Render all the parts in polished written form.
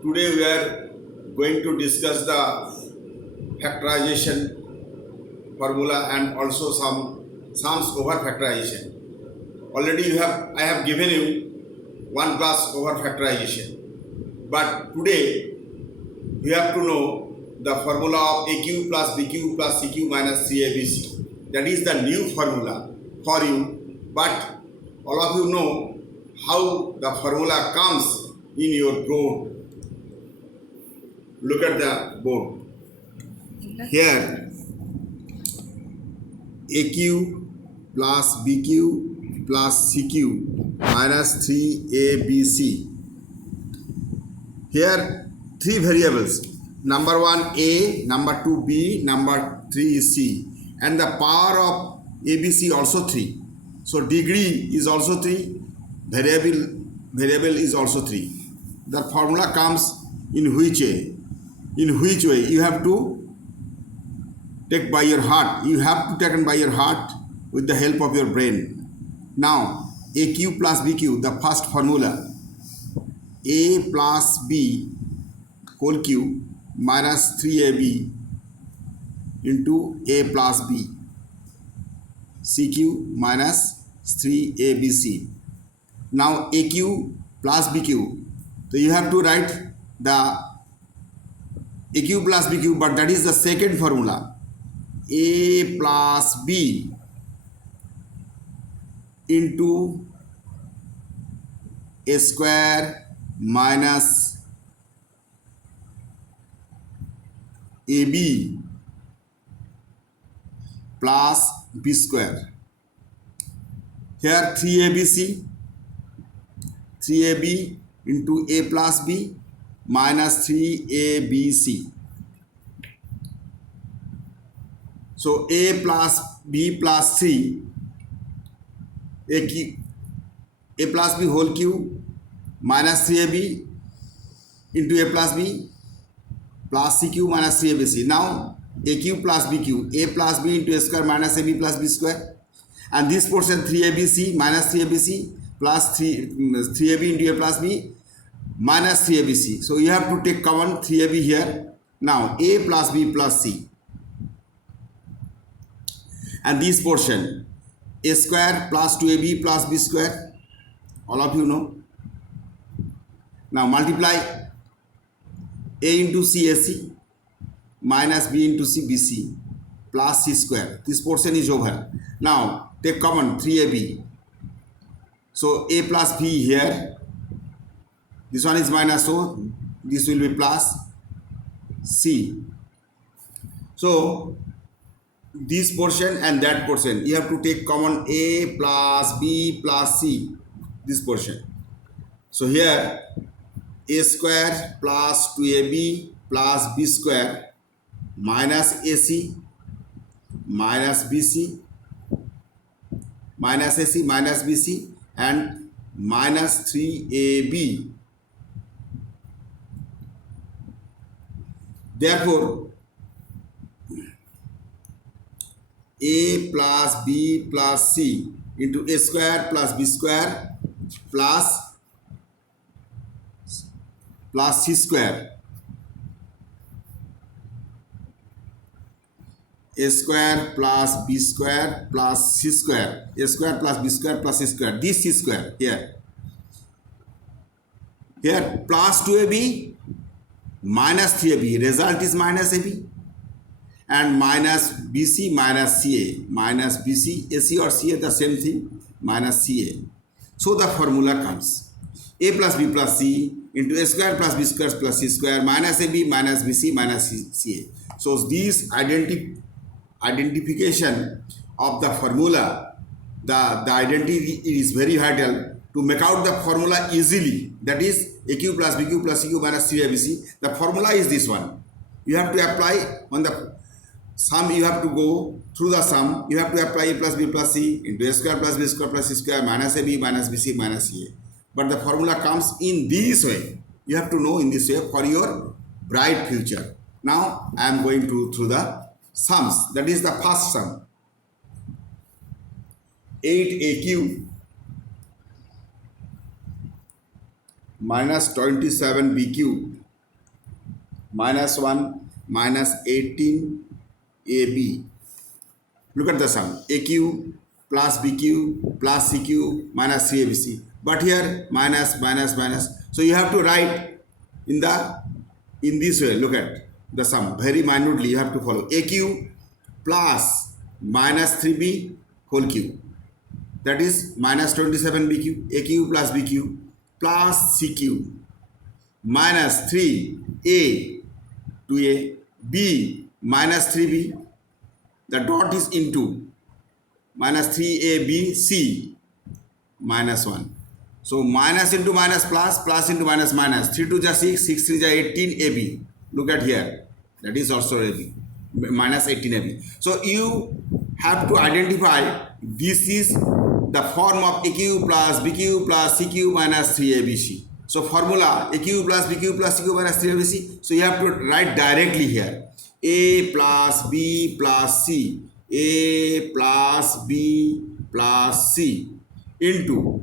Today we are going to discuss the factorization formula and also some sums over factorization. Already I have given you 1 class over factorization. But today you have to know the formula of AQ plus BQ plus CQ minus 3ABC. That is the new formula for you. But all of you know how the formula comes in your board. Look at the board. Here AQ plus BQ plus CQ minus 3ABC. Here three variables. Number 1 A, number 2 B, number 3 C. And the power of ABC also 3. So degree is also 3. Variable is also 3. The formula comes in which way? In which way? You have to take by your heart. You have to take by your heart with the help of your brain. Now, AQ plus BQ, the first formula. A plus B whole cube minus 3AB into A plus B. CQ minus 3ABC. Now, AQ plus BQ. So, you have to write the AQ plus BQ, but that is the second formula. A plus B into A square minus AB plus B square. Here 3AB into A plus B minus 3ABC. So A plus B plus C, A plus B whole cube minus 3AB into A plus B plus CQ minus 3ABC. Now AQ plus BQ, A plus B into A square minus AB plus B square. And this portion 3ABC minus 3ABC plus 3AB into A plus B minus 3ABC. So you have to take common 3AB here. Now A plus B plus C. And this portion A square plus 2AB plus B square. All of you know. Now multiply A into CAC minus B into CBC plus C square. This portion is over. Now take common 3AB. So A plus B here. This one is minus, so this will be plus C. So this portion and that portion, you have to take common A plus B plus C, this portion. So here A square plus 2AB plus B square minus AC minus BC minus AC minus BC and minus 3AB. Therefore, A plus B plus C into A square plus B square plus C square. A square plus B square plus C square. A square plus B square plus C square. This C square here. Here plus 2AB minus 3AB. Result is minus AB. And minus BC minus CA. Minus BC, AC or CA the same thing. Minus CA. So the formula comes. A plus B plus C into A square plus B square plus C square minus AB minus BC minus CA. So this identification of the formula, the identity is very vital to make out the formula easily. That is AQ plus BQ plus CQ minus 3ABC. The formula is this one. You have to apply on the sum, you have to go through the sum. You have to apply A plus B plus C into A square plus B square plus C square minus AB minus BC minus CA. But the formula comes in this way. You have to know in this way for your bright future. Now I am going through the sums. That is the first sum. 8AQ minus 27BQ minus 1 minus 18ab. Look at the sum. AQ plus BQ plus CQ minus 3ABC. But here minus minus minus. So you have to write in this way. Look at the sum very minutely. You have to follow. AQ plus minus 3B whole cube. That is minus 27BQ. AQ plus BQ plus CQ minus 3A 2A B minus 3B. The dot is into minus 3ABC minus 1. So minus into minus plus, plus into minus minus. 3 2 ja 6, 6 3 ja 18ab. Look at here. That is also AB. Minus 18ab. So you have to identify this is the form of AQ plus BQ plus CQ minus 3ABC. So formula AQ plus BQ plus CQ minus 3ABC. So you have to write directly here. A plus B plus C. A plus B plus C into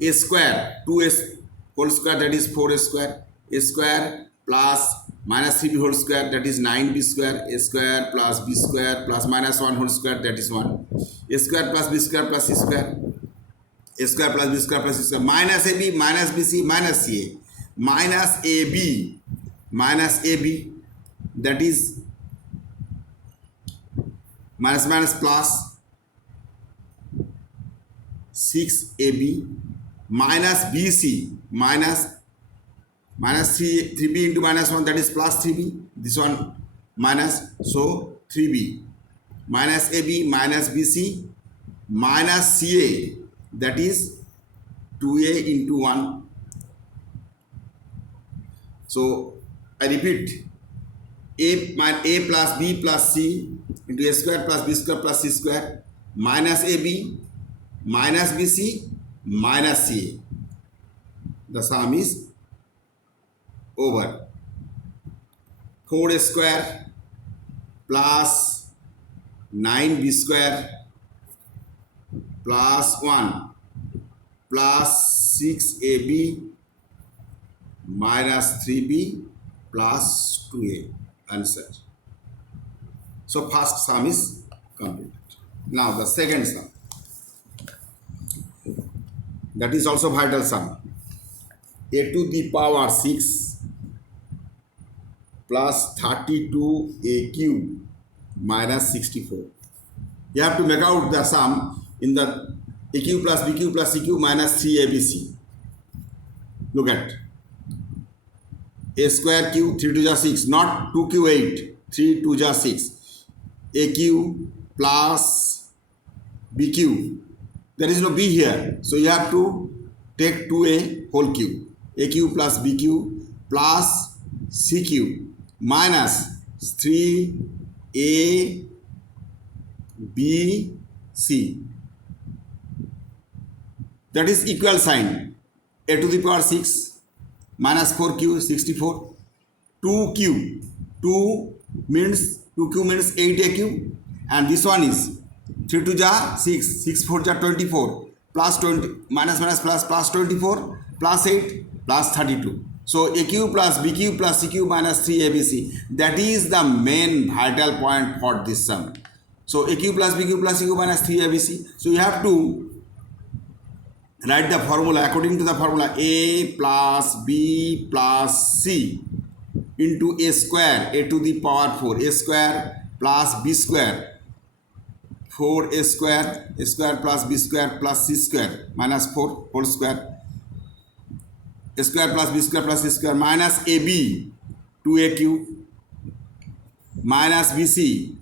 A square 2S whole square, that is 4A square. A square plus minus 3B whole square, that is 9B square. A square plus B square plus minus 1 whole square, that is 1. A square plus B square plus C square. A square plus B square plus C square minus AB minus BC minus CA minus AB, that is minus minus plus 6AB minus BC minus 3B into minus 1, that is plus 3B. This one minus, so 3B minus AB minus BC minus CA, that is 2A into 1. So I repeat, A plus B plus C into A square plus B square plus C square minus AB minus BC minus CA. The sum is over. 4A square plus 9B square plus 1 plus 6AB minus 3B plus 2A. Answer. So first sum is completed. Now the second sum. That is also vital sum. A to the power 6 plus 32A cube minus 64. You have to make out the sum in the AQ plus BQ plus CQ minus 3ABC. Look at A square cube 3 2 ja 6, not 2Q 8, 3 2 ja 6. AQ plus BQ. There is no B here, so you have to take 2A whole cube. AQ plus BQ plus CQ minus 3A B C. That is equal sign. A to the power 6 minus 4Q 64. 2Q. 2Q means 8AQ, and this one is 3 2 ja 6, 6 4 ja 24 plus 20 minus minus plus plus 24 plus 8 plus 32. So AQ plus BQ plus CQ minus 3ABC. That is the main vital point for this sum. So AQ plus BQ plus CQ minus 3ABC. So you have to write the formula according to the formula. A plus B plus C into A square, A to the power 4, A square plus B square, 4A square, A square plus B square plus C square minus 4 whole square. A square plus B square plus C square minus AB 2AQ minus BC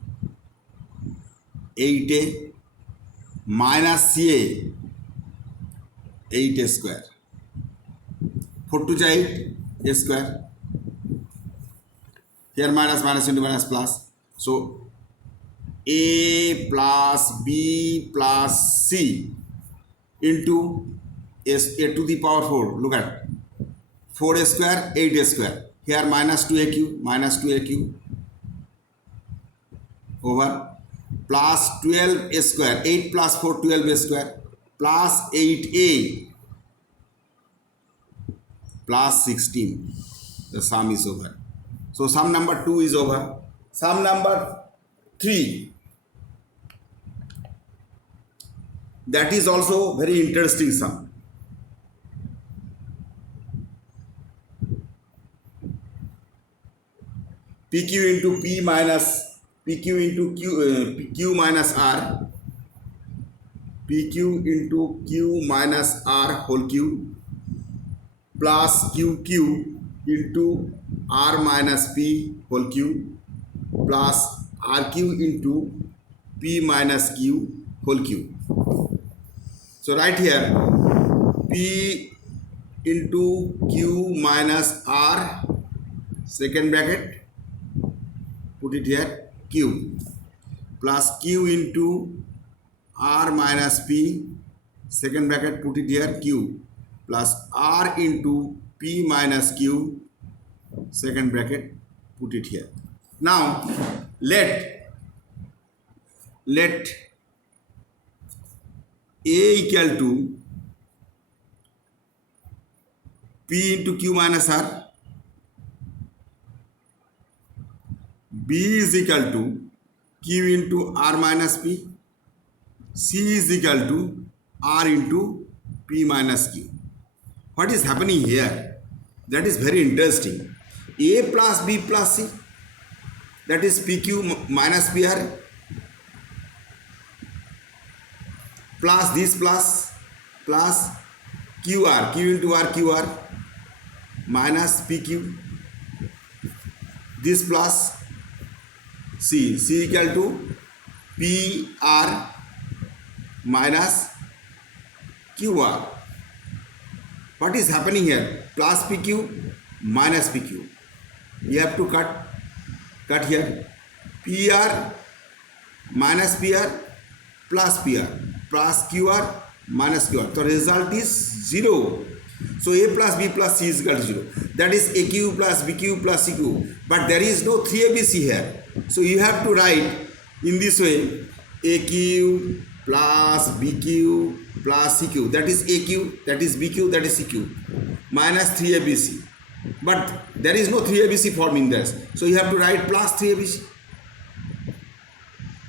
8A minus CA 8A square. 4 2 ja 8, A square. Here minus minus into minus plus. So A plus B plus C into A to the power 4. Look at 4A square, 8A square. Here minus 2AQ over plus 12A square. 8 plus 4, 12A square plus 8A plus 16. The sum is over. So sum number 2 is over. Sum number 3. That is also very interesting sum. PQ into P minus PQ into Q minus R, PQ into Q minus R whole cube plus QQ into R minus P whole cube plus RQ into P minus Q whole cube. So right here, P into Q minus R, second bracket, put it here, Q, plus Q into R minus P, second bracket, put it here, Q, plus R into P minus Q, second bracket, put it here. Now let A equal to P into Q minus R, B is equal to Q into R minus P, C is equal to R into P minus Q. What is happening here? That is very interesting. A plus B plus C, that is PQ minus PR, plus this plus QR, Q into R QR, minus PQ, this plus C equal to PR minus QR. What is happening here? Plus PQ minus PQ. You have to cut here. PR minus PR plus PR plus QR minus QR. The result is 0. So A plus B plus C is equal to 0. That is AQ plus BQ plus CQ. But there is no 3ABC here. So you have to write in this way: AQ plus BQ plus CQ. That is AQ, that is BQ, that is CQ, minus 3ABC. But there is no 3ABC form in this. So you have to write plus 3ABC.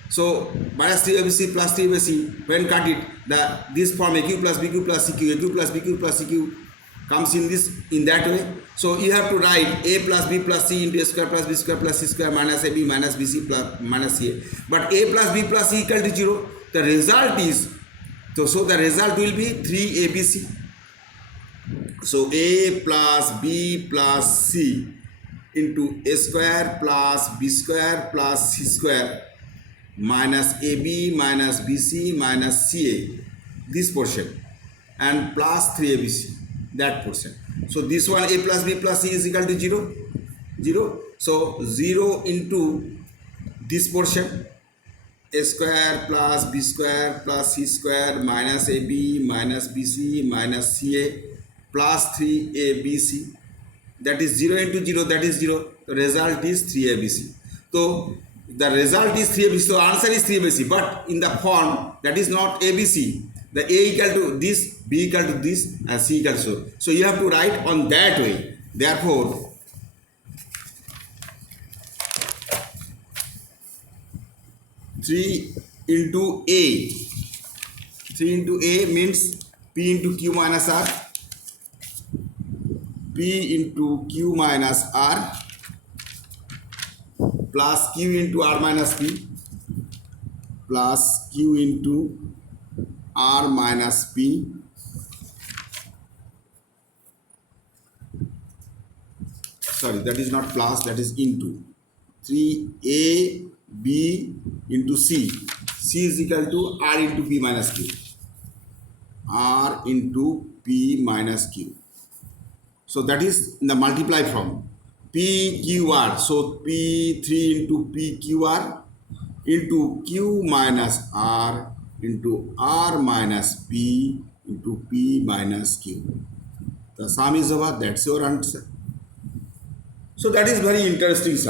So minus 3ABC plus 3ABC, when cut it, this form AQ plus BQ plus CQ, AQ plus BQ plus CQ comes in that way. So you have to write A plus B plus C into A square plus B square plus C square minus AB minus BC plus minus CA. But A plus B plus C equal to 0. The result is, so the result will be 3ABC. So A plus B plus C into A square plus B square plus C square minus AB minus BC minus CA, this portion, and plus 3ABC, that portion. So this one A plus B plus C is equal to 0. So 0 into this portion, A square plus B square plus C square minus AB minus BC minus CA plus 3ABC. That is 0 into 0, that is 0. The result is 3ABC. So the result is 3ABC. So answer is 3ABC. But in the form, that is not ABC. The A equal to this, B equal to this, and C equal to so. So you have to write on that way. Therefore, three into A means P into Q minus R, P into Q minus R plus Q into R minus P plus Q into R minus P sorry, that is not plus, that is into 3A B into C. C is equal to R into P minus Q. R into P minus Q. So that is in the multiply form. PQR. So P3 into PQR into Q minus R into R minus P into P minus Q. The sum is over. That's your answer. So that is very interesting sum.